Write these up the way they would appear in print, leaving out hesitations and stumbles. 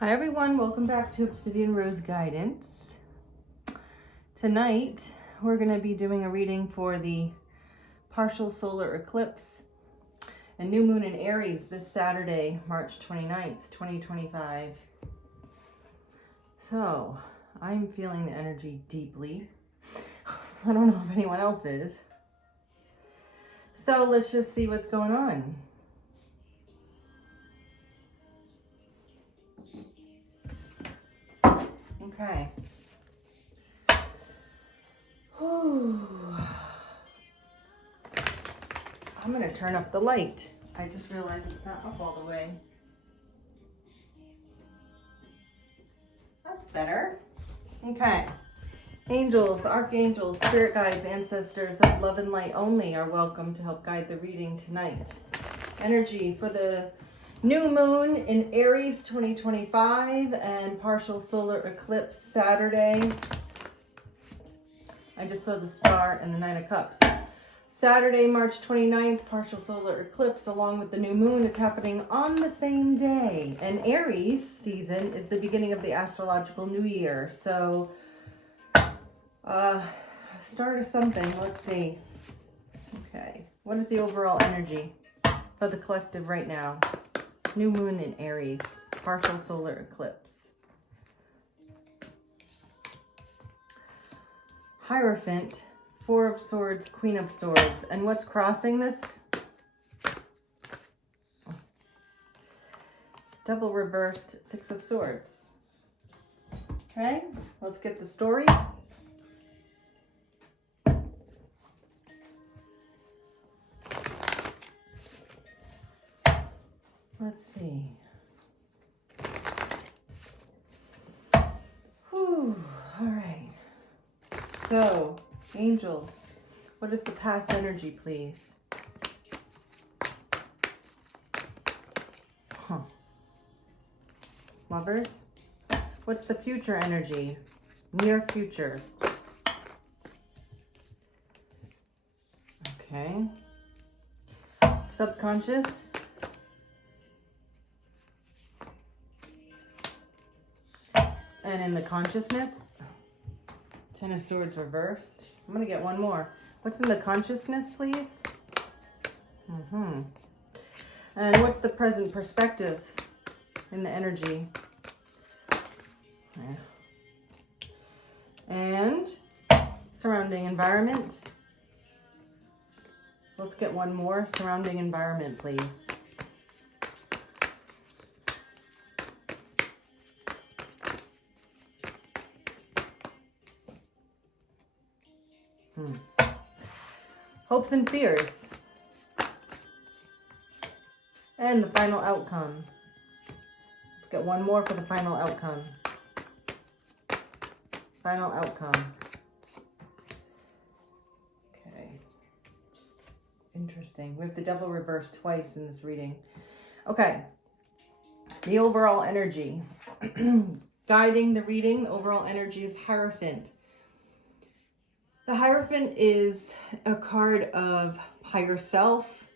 Hi everyone, welcome back to Obsidian Rose Guidance. Tonight we're going to be doing a reading for the partial solar eclipse and new moon in Aries this Saturday, March 29th, 2025. So I'm feeling the energy deeply. I don't know if anyone else is. So let's just see what's going on. Okay. I'm going to turn up the light. I just realized it's not up all the way. That's better. Okay. Angels, archangels, spirit guides, ancestors of love and light only are welcome to help guide the reading tonight. Energy for the new moon in Aries 2025 and partial solar eclipse Saturday. I just saw the star and the Nine of Cups. Saturday, March 29th, partial solar eclipse along with the new moon is happening on the same day. And Aries season is the beginning of the astrological new year. So, start of something. Let's see. Okay. What is the overall energy for the collective right now? New moon in Aries, partial solar eclipse. Hierophant, Four of Swords, Queen of Swords. And what's crossing this? Double reversed, Six of Swords. Okay, let's get the story. Let's see. Whew, all right. So, angels, what is the past energy, please? Lovers, what's the future energy? Near future. Okay. Subconscious. And in the consciousness, Ten of Swords reversed. I'm going to get one more. What's in the consciousness, please? And what's the present perspective in the energy? Yeah. And surrounding environment. Let's get one more. Surrounding environment, please. Hopes and fears. And the final outcome. Let's get one more for the final outcome. Final outcome. Okay. Interesting. We have the Devil reversed twice in this reading. Okay. The overall energy. Guiding the reading, the overall energy is Hierophant. The Hierophant is a card of higher self,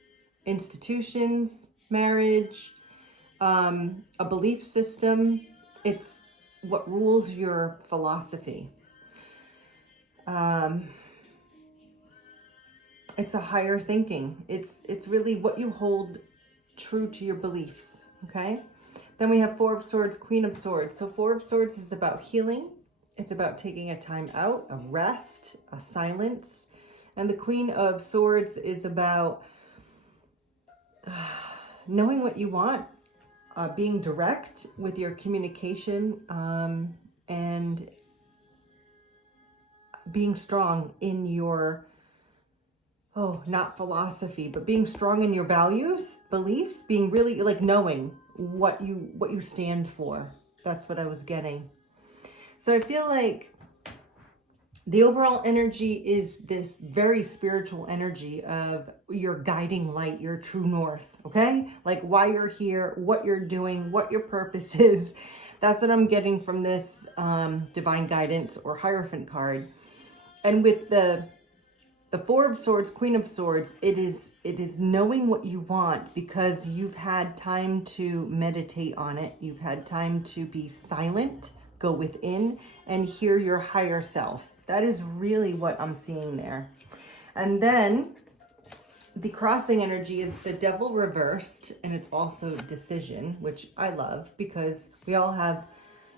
institutions, marriage, a belief system. It's what rules your philosophy. It's a higher thinking. It's really what you hold true to your beliefs, okay? Then we have Four of Swords, Queen of Swords. So Four of Swords is about healing. It's about taking a time out, a rest, a silence. And the Queen of Swords is about knowing what you want, being direct with your communication, and being strong in your, not philosophy, but being strong in your values, beliefs, being really like knowing what you stand for. That's what I was getting. So I feel like the overall energy is this very spiritual energy of your guiding light, your true north, okay? Like why you're here, what you're doing, what your purpose is. That's what I'm getting from this divine guidance or Hierophant card. And with the The Four of Swords, Queen of Swords, it is knowing what you want because you've had time to meditate on it. You've had time to be silent, go within, and hear your higher self. That is really what I'm seeing there. And then the crossing energy is the Devil reversed, and it's also decision, which I love because we all have,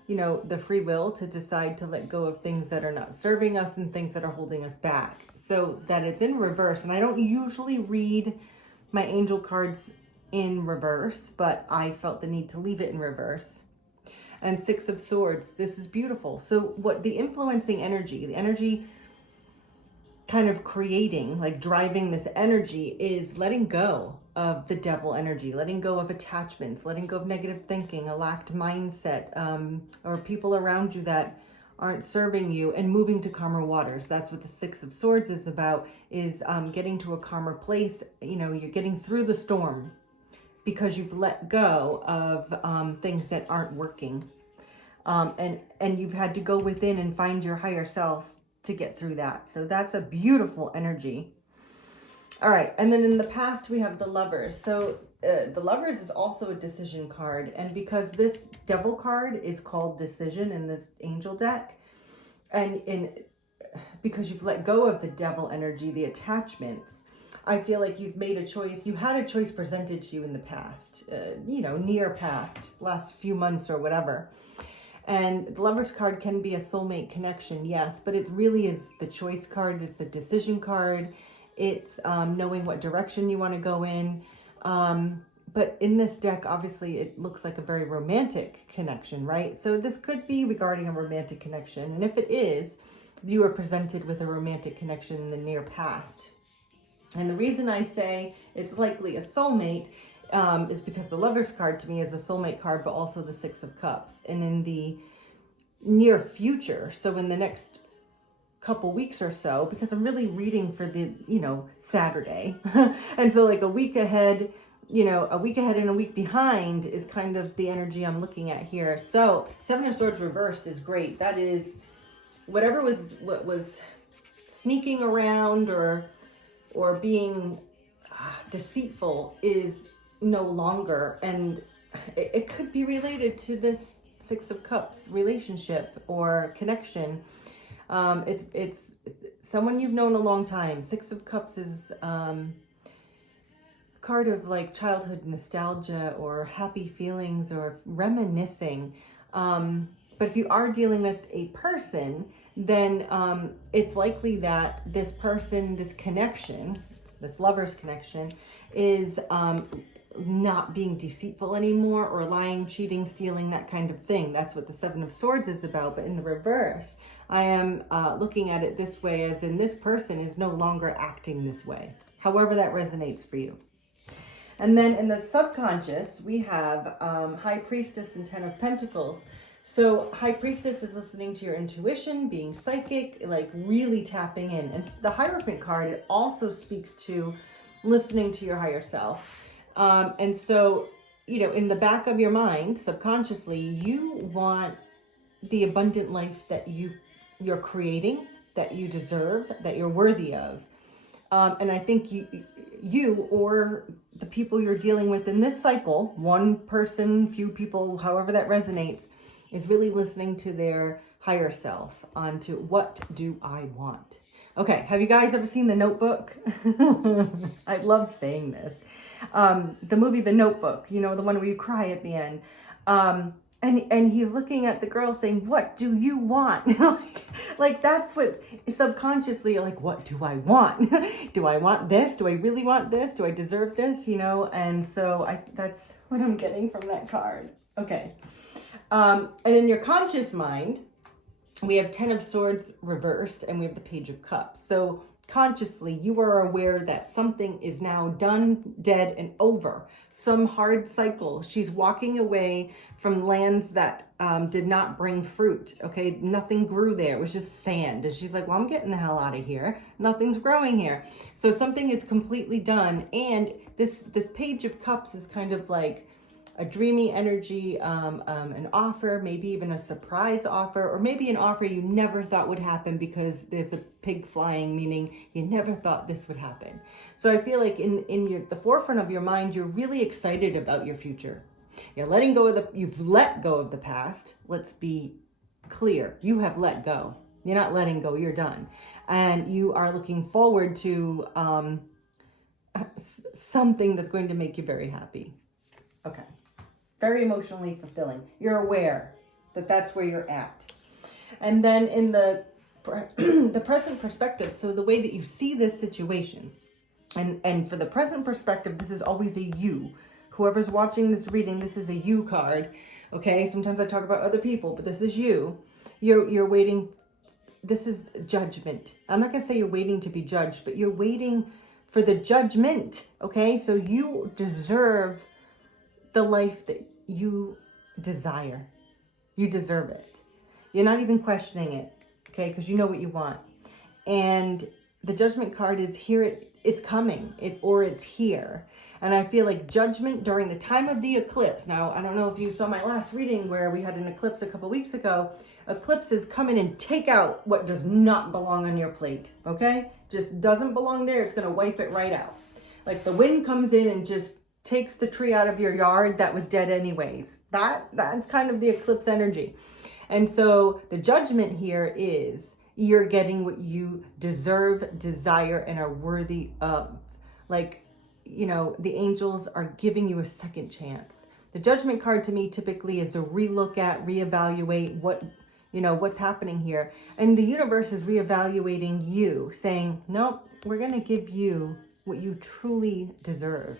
you know, the free will to decide to let go of things that are not serving us and things that are holding us back. So that it's in reverse. And I don't usually read my angel cards in reverse, but I felt the need to leave it in reverse. And Six of Swords, this is beautiful. So what the influencing energy, the energy kind of creating, like driving this energy, is letting go of the devil energy, letting go of attachments, letting go of negative thinking, a lacked mindset, or people around you that aren't serving you, and moving to calmer waters. That's what the Six of Swords is about, is getting to a calmer place. You know, you're getting through the storm because you've let go of things that aren't working. And you've had to go within and find your higher self to get through that. So that's a beautiful energy. All right. And then in the past, we have the Lovers. So the Lovers is also a decision card. And because this Devil card is called decision in this angel deck, and because you've let go of the devil energy, the attachments, I feel like you've made a choice. You had a choice presented to you in the past, you know, near past, last few months or whatever. And the Lover's card can be a soulmate connection, yes, but it really is the choice card. It's the decision card. It's knowing what direction you want to go in. But in this deck, obviously, it looks like a very romantic connection, right? So this could be regarding a romantic connection. And if it is, you are presented with a romantic connection in the near past. And the reason I say it's likely a soulmate is because the Lover's card to me is a soulmate card, but also the Six of Cups. And in the near future, so in the next couple weeks or so, because I'm really reading for the, you know, Saturday. And so like a week ahead, you know, a week ahead and a week behind is kind of the energy I'm looking at here. So Seven of Swords reversed is great. That is whatever what was sneaking around or being deceitful is no longer, and it could be related to this Six of Cups relationship or connection. It's someone you've known a long time. Six of Cups is card of like childhood nostalgia or happy feelings or reminiscing. But if you are dealing with a person, then it's likely that this person, this connection, this Lover's connection, is not being deceitful anymore or lying, cheating, stealing, that kind of thing. That's what the Seven of Swords is about. But in the reverse, I am looking at it this way, as in this person is no longer acting this way, however that resonates for you. And then in the subconscious, we have High Priestess and Ten of Pentacles. So High Priestess is listening to your intuition, being psychic, like really tapping in. And the Hierophant card, it also speaks to listening to your higher self. And so, you know, in the back of your mind, subconsciously, you want the abundant life that you're creating, that you deserve, that you're worthy of. And I think you or the people you're dealing with in this cycle, one person, few people, however that resonates, is really listening to their higher self onto what do I want? Okay, have you guys ever seen The Notebook? I love saying this. The movie The Notebook, you know, the one where you cry at the end. And he's looking at the girl saying, what do you want? like that's what subconsciously you're like, what do I want? Do I want this? Do I really want this? Do I deserve this? You know, and so that's what I'm getting from that card. Okay. And in your conscious mind, we have Ten of Swords reversed and we have the Page of Cups. So consciously, you are aware that something is now done, dead, and over. Some hard cycle. She's walking away from lands that did not bring fruit, okay? Nothing grew there. It was just sand. And she's like, well, I'm getting the hell out of here. Nothing's growing here. So something is completely done. And this Page of Cups is kind of like a dreamy energy, an offer, maybe even a surprise offer, or maybe an offer you never thought would happen because there's a pig flying, meaning you never thought this would happen. So I feel like in the forefront of your mind, you're really excited about your future. You've let go of the past. Let's be clear. You have let go. You're not letting go. You're done. And you are looking forward to something that's going to make you very happy. Okay. Very emotionally fulfilling. You're aware that that's where you're at. And then in the present perspective, so the way that you see this situation, and for the present perspective, this is always a you. Whoever's watching this reading, this is a you card. Okay, sometimes I talk about other people, but this is you. You're waiting. This is judgment. I'm not going to say you're waiting to be judged, but you're waiting for the judgment. Okay, so you deserve the life that you desire. You deserve it. You're not even questioning it, okay, because you know what you want. And the judgment card is here. It's coming, or it's here. And I feel like judgment during the time of the eclipse. Now, I don't know if you saw my last reading where we had an eclipse a couple weeks ago. Eclipses come in and take out what does not belong on your plate, okay? Just doesn't belong there. It's going to wipe it right out. Like the wind comes in and just takes the tree out of your yard that was dead anyways. That's kind of the eclipse energy. And so the judgment here is you're getting what you deserve, desire, and are worthy of. Like, you know, the angels are giving you a second chance. The judgment card to me typically is a relook at, reevaluate what's happening here. And the universe is reevaluating you, saying, nope, we're going to give you what you truly deserve.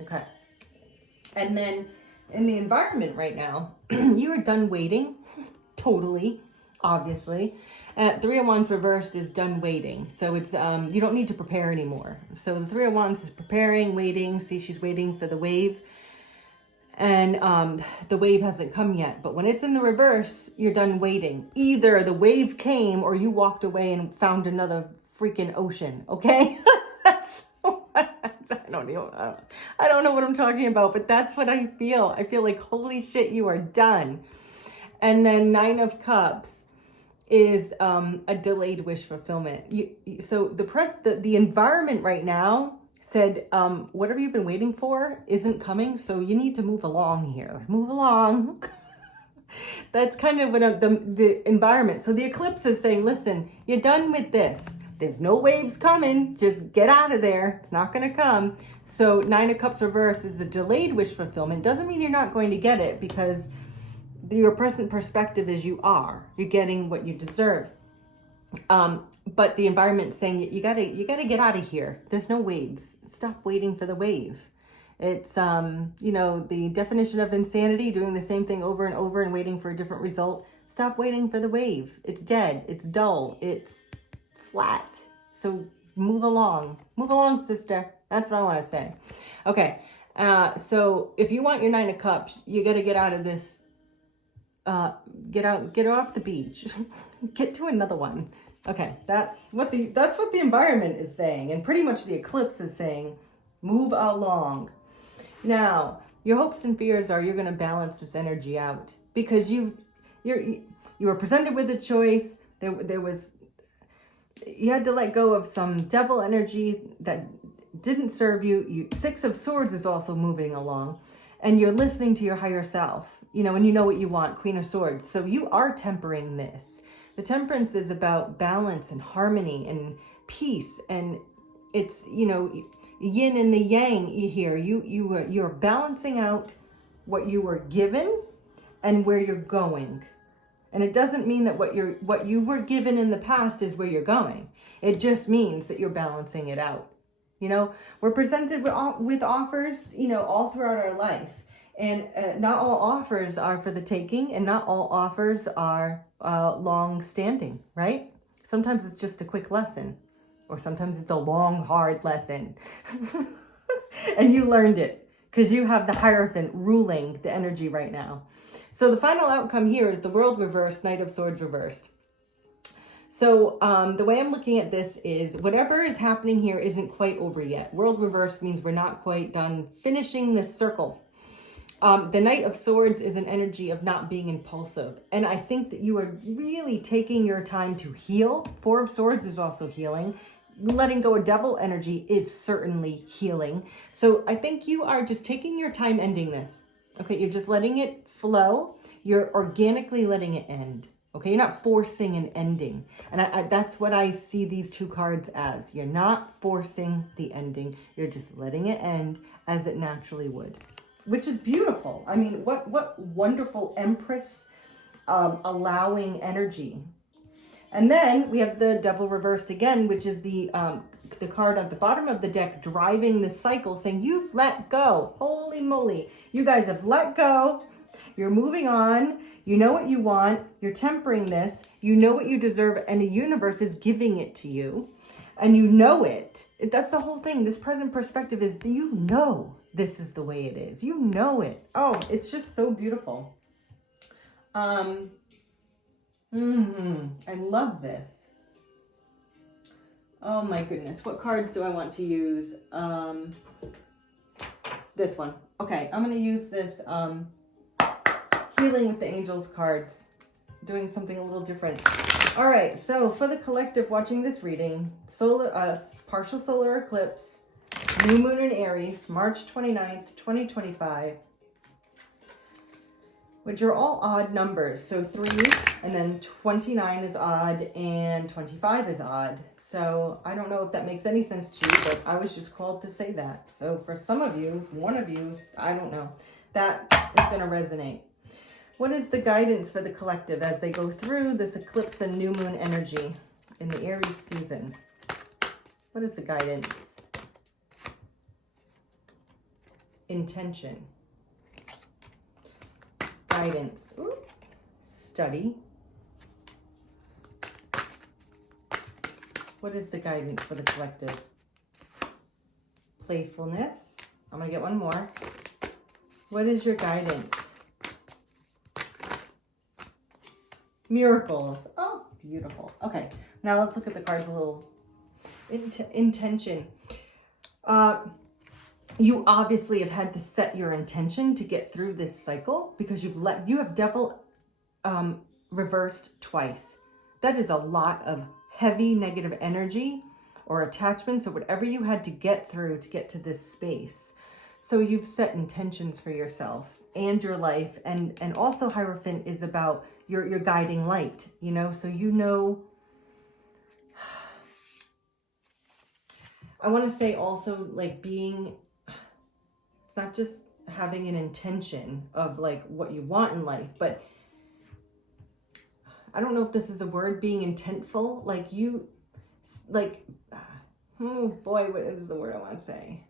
Okay. And then in the environment right now, you are done waiting. Totally. Obviously. 3 of Wands reversed is done waiting. So it's, you don't need to prepare anymore. So the 3 of Wands is preparing, waiting. See, she's waiting for the wave. And the wave hasn't come yet. But when it's in the reverse, you're done waiting. Either the wave came or you walked away and found another freaking ocean. Okay? I don't know what I'm talking about, but that's what I feel. I feel like, holy shit, you are done. And then 9 of Cups is a delayed wish fulfillment. So the environment right now said, whatever you've been waiting for isn't coming, so you need to move along here. Move along. That's kind of what the environment. So the eclipse is saying, listen, you're done with this. There's no waves coming. Just get out of there. It's not going to come. So 9 of Cups reverse is the delayed wish fulfillment. Doesn't mean you're not going to get it, because your present perspective is you're getting what you deserve. But the environment's saying you gotta get out of here. There's no waves. Stop waiting for the wave. It's the definition of insanity, doing the same thing over and over and waiting for a different result. Stop waiting for the wave. It's dead. It's dull. It's flat. So move along. Move along, sister. That's what I want to say. Okay. So if you want your 9 of Cups, you got to get out of this. Get off the beach. Get to another one. Okay. That's what the environment is saying. And pretty much the eclipse is saying, move along. Now, your hopes and fears are you're going to balance this energy out, because you were presented with a choice. You had to let go of some devil energy that didn't serve you. 6 of Swords is also moving along, and you're listening to your higher self, and you know what you want, Queen of Swords. So you are tempering this. The temperance is about balance and harmony and peace, and it's, yin and the yang here. You're balancing out what you were given and where you're going. And it doesn't mean that what you were given in the past is where you're going. It just means that you're balancing it out. We're presented with offers, all throughout our life. And not all offers are for the taking, and not all offers are long standing, right? Sometimes it's just a quick lesson, or sometimes it's a long, hard lesson. And you learned it because you have the Hierophant ruling the energy right now. So the final outcome here is the World reversed, Knight of Swords reversed. So the way I'm looking at this is whatever is happening here isn't quite over yet. World reversed means we're not quite done finishing this circle. The Knight of Swords is an energy of not being impulsive. And I think that you are really taking your time to heal. Four of Swords is also healing. Letting go of devil energy is certainly healing. So I think you are just taking your time ending this. Okay, you're just letting it flow. You're organically letting it end. Okay, you're not forcing an ending. And that's what I see these two cards as. You're not forcing the ending. You're just letting it end as it naturally would. Which is beautiful. I mean, what wonderful Empress allowing energy. And then we have the Devil reversed again, which is the card at the bottom of the deck driving the cycle, saying you've let go. Holy moly. You guys have let go. You're moving on. You know what you want. You're tempering this. You know what you deserve, and the universe is giving it to you. And you know it. That's the whole thing. This present perspective is, you know this is the way it is. You know it. Oh, it's just so beautiful. I love this. Oh my goodness. What cards do I want to use? This one. Okay, I'm going to use this Healing with the Angels cards. Doing something a little different. All right, so for the collective watching this reading, partial solar eclipse, new moon in Aries, March 29th, 2025, which are all odd numbers. So 3 and then 29 is odd and 25 is odd. So I don't know if that makes any sense to you, but I was just called to say that. So for some of you, one of you, I don't know, that is going to resonate. What is the guidance for the collective as they go through this eclipse and new moon energy in the Aries season? What is the guidance? Intention. Guidance. Ooh. Study. What is the guidance for the collective? Playfulness. I'm going to get one more. What is your guidance? Miracles. Oh, beautiful. Okay, now let's look at the cards a little. Intention. You obviously have had to set your intention to get through this cycle because you have devil reversed twice. That is a lot of heavy negative energy or attachments or whatever you had to get through to get to this space. So you've set intentions for yourself and your life, and also Hierophant is about your guiding light, you know, so you know. I want to say also, like, being, it's not just having an intention of like what you want in life, but I don't know if this is a word, being intentful, like you, like, oh boy, what is the word I want to say?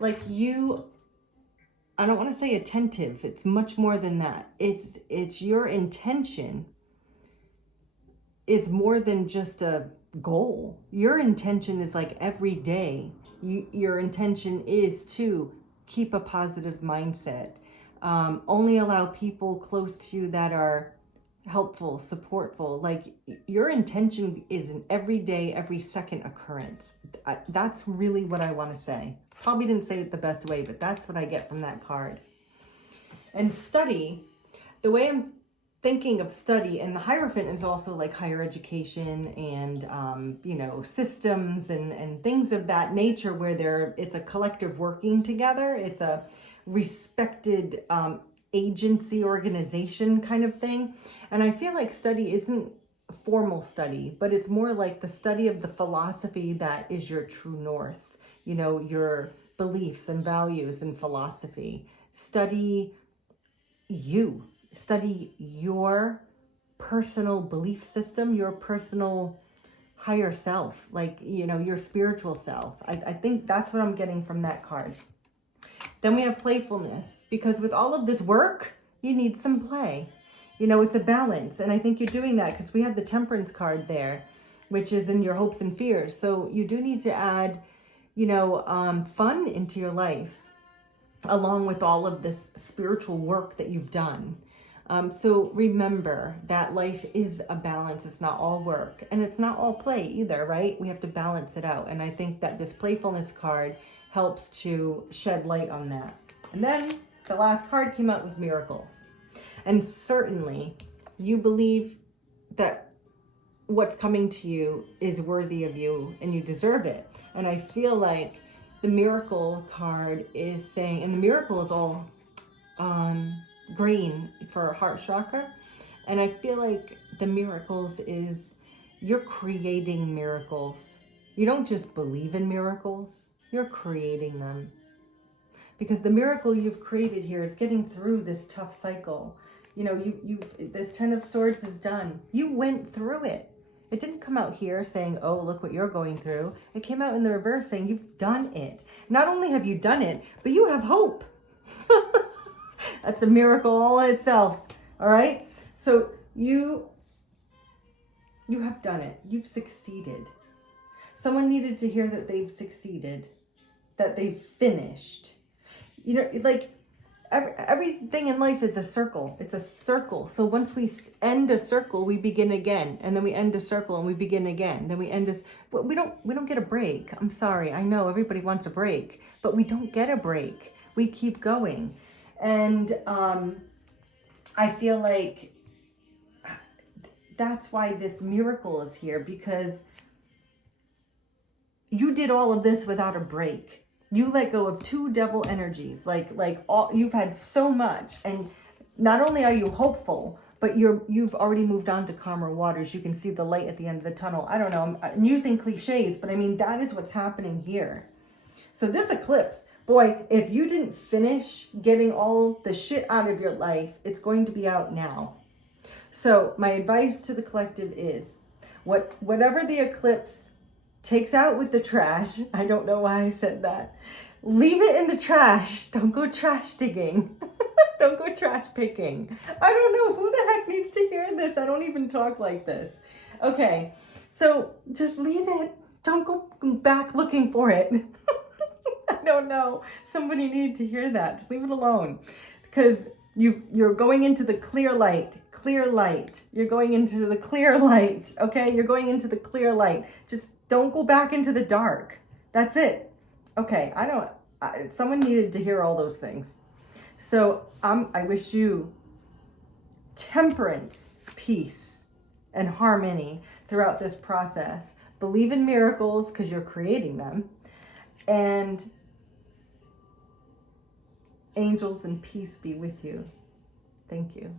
Like you, I don't want to say attentive. It's much more than that. It's your intention. It's more than just a goal. Your intention is like every day. Your intention is to keep a positive mindset. Only allow people close to you that are helpful, supportful. Like your intention is an everyday, every second occurrence. That's really what I want to say. Probably didn't say it the best way, but that's what I get from that card. And study, the way I'm thinking of study, and the Hierophant is also like higher education and, you know, systems and things of that nature where it's a collective working together. It's a respected agency organization kind of thing. And I feel like study isn't formal study, but it's more like the study of the philosophy that is your true north. You know, your beliefs and values and philosophy. Study you. Study your personal belief system, your personal higher self, like, you know, your spiritual self. I think that's what I'm getting from that card. Then we have playfulness, because with all of this work, you need some play. You know, it's a balance. And I think you're doing that because we had the Temperance card there, which is in your hopes and fears. So you do need to add, you know, fun into your life, along with all of this spiritual work that you've done. So remember that life is a balance. It's not all work and it's not all play either, right? We have to balance it out. And I think that this playfulness card helps to shed light on that. And then The last card came out was miracles. And certainly you believe that what's coming to you is worthy of you and you deserve it. And I feel like the miracle card is saying, and the miracle is all green for heart chakra. And I feel like the miracles is you're creating miracles. You don't just believe in miracles, you're creating them. Because the miracle you've created here is getting through this tough cycle. You know, this 10 of Swords is done. You went through it. It didn't come out here saying, oh, look what you're going through. It came out in the reverse saying you've done it. Not only have you done it, but you have hope. That's a miracle all in itself. All right? So you have done it. You've succeeded. Someone needed to hear that they've succeeded, that they've finished. You know, like everything in life is a circle. It's a circle. So once we end a circle, we begin again, and then we end a circle and we begin again. Then we end this. We don't get a break. I'm sorry. I know everybody wants a break, but we don't get a break. We keep going, and I feel like that's why this miracle is here, because you did all of this without a break. You let go of 2 devil energies, like all you've had so much, and not only are you hopeful, but you've already moved on to calmer waters. You can see the light at the end of the tunnel. I don't know, I'm using cliches, but I mean, that is what's happening here. So this eclipse, boy, if you didn't finish getting all the shit out of your life, it's going to be out now. So my advice to the collective is, whatever the eclipse takes out with the trash, I don't know why I said that, leave it in the trash. Don't go trash digging. Don't go trash picking. I don't know who the heck needs to hear this. I don't even talk like this. Okay, so just leave it. Don't go back looking for it. I don't know. Somebody needed to hear that. Just leave it alone, because you're going into the clear light. Clear light. You're going into the clear light. Okay, you're going into the clear light. Just don't go back into the dark. That's it. Okay, someone needed to hear all those things. So I wish you temperance, peace, and harmony throughout this process. Believe in miracles because you're creating them. And angels and peace be with you. Thank you.